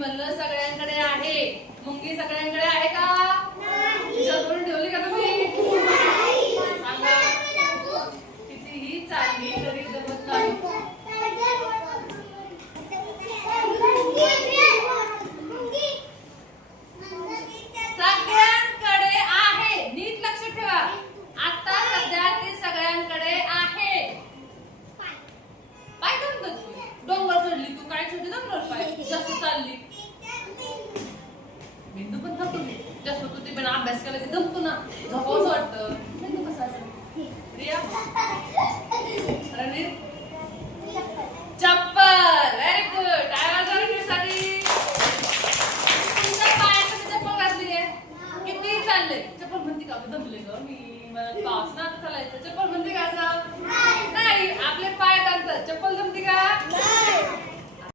म्हणलं सगळ्यांकडे आहे. मुंगी सगळ्यांकडे आहे का? तुझ्याकडून ठेवली का तुम्ही? सांगा. कितीही चालली तरी जमत नाही. सगळ्यांकडे आहे. नीट लक्ष ठेवा. आता सध्या ते सगळ्यांकडे आहे. पाय दमतात तू. डोंगर चढली तू. काय चढली डोंगर पाय. जास्त चालली. मेंदू पण थकतो. जास्त तू ते पण अभ्यास केला की दमतो ना. झोपावंच वाटतं. मेंदू कसा असेल? प्रिया रणवीर चप्पल. Very good. टाळ्या वाजवा रणवीरसाठी. तुमच्या पायात कशी चप्पल घातली आहे? किती चालले? चप्पल म्हणते का दमले ग मी. मला पास ना चालायचं. चप्पल म्हणते का असं? नाही. आपले पाय चालतात. चप्पल जमते का?